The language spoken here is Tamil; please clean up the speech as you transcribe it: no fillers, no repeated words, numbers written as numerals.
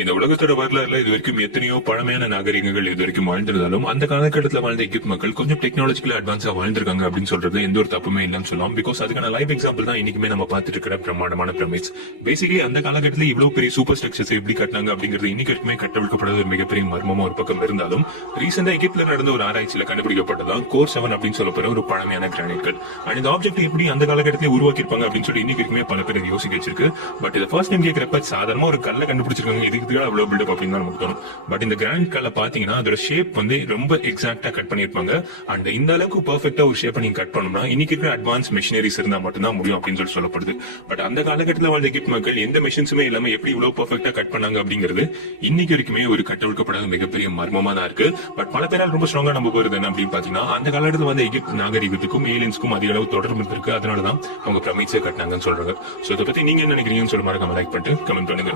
இந்த உலகத்தோட வரலாறுல இது வரைக்கும் எத்தனையோ பழமையான நாகரிகங்கள் இது வரைக்கும் வாழ்ந்திருந்தாலும் அந்த காலகட்டத்தில் வாழ்ந்த எகிப்த் மக்கள் கொஞ்சம் டெக்னாலஜிக்கலா அட்வான்ஸா வாழ்ந்திருக்காங்க அப்படின்னு சொல்றது எந்த ஒரு தப்புமே இல்லைன்னு சொல்லலாம். பிகாஸ் அதுக்கான லைவ் எக்ஸாம்பிள் தான் இன்னைக்குமே நம்ம பார்த்துட்டு இருக்கிற பிரம்மாண்டமான பிரமிட்ஸ். பேசிக்கலி அந்த காலகட்டத்தில் இவ்வளவு பெரிய சூப்பர் ஸ்ட்ரக்சர்ஸ் எப்படி கட்டினாங்க அப்படிங்கிறது இன்னைக்கு வரைக்குமே கட்டவிழ்க்கப்படாத ஒரு மிகப்பெரிய மர்மமா ஒரு பக்கம் இருந்தாலும் ரீசெண்டா எகிப்துல நடந்த ஒரு ஆராய்ச்சியில கண்டுபிடிக்கப்பட்டதான் கோர் 7 அப்படின்னு சொல்லப்படுற ஒரு பழமையான கிரானைட்கள். அண்ட் இந்த ஆப்ஜெக்ட் எப்படி அந்த காலகட்டத்தில் உருவாக்கி இருப்பாங்க அப்படின்னு சொல்லி இன்னைக்கு வரைக்குமே பல பேர் யோசிக்க வச்சிருக்கு. பட் இதை ஃபர்ஸ்ட் டைம் கேட்கிறப்ப சாதாரணமா ஒரு கல்ல கண்டுபிடிச்சிருக்காங்க, இதுக்கு அவ்வளவு பில்டப் அப்படின்னு தான் நமக்கு தோணும். பட் இந்த கிரானைட் கல்ல பாத்தீங்கன்னா அதோட ஷேப் வந்து ரொம்ப எக்ஸாக்டா கட் பண்ணிருப்பாங்க. அண்ட் இந்த அளவுக்கு பெர்ஃபெக்ட்டா ஒரு ஷேப் நீங்க கட் பண்ணணும்னா இன்னைக்கு இருக்கிற அட்வான்ஸ் மிஷினரிஸ் இருந்தா மட்டும்தான் முடியும் அப்படின்னு சொல்லப்படுது. பட் அந்த காலகட்டத்தில் வாழ்ந்த எகிப்த் மக்கள் எந்த மிஷின்ஸுமே இல்லாம எப்படி இவ்வளவு பெர்ஃபெக்ட்டா கட் பண்ணாங்க அப்படிங்கிறது இன்னைக்கு வரைக்குமே ஒரு கட்டவிழ்க்கப்படாத மிகப்பெரிய மர்மமா தான் இருக்கு. பட் பல பேரால் ரொம்ப ஸ்ட்ராங்கா நம்ம போறது என்ன அப்படின்னு பாத்தீங்கன்னா அந்த காலகட்டத்தில் வந்து எகிப்த் நாகரிகத்துக்கும் ஏலியன்ஸ்க்கும் அதிக அளவு தொடர்பு இருக்கு. அதனாலதான் அவங்க பிரமிட்ஸை கட்டினாங்கன்னு சொல்றாங்க. சோ இதை பத்தி நீங்க என்ன நினைக்கிறீங்கன்னு சொல்ல மறக்காம லைக் பண்ணிட்டு கமெண்ட் பண்ணுங்க.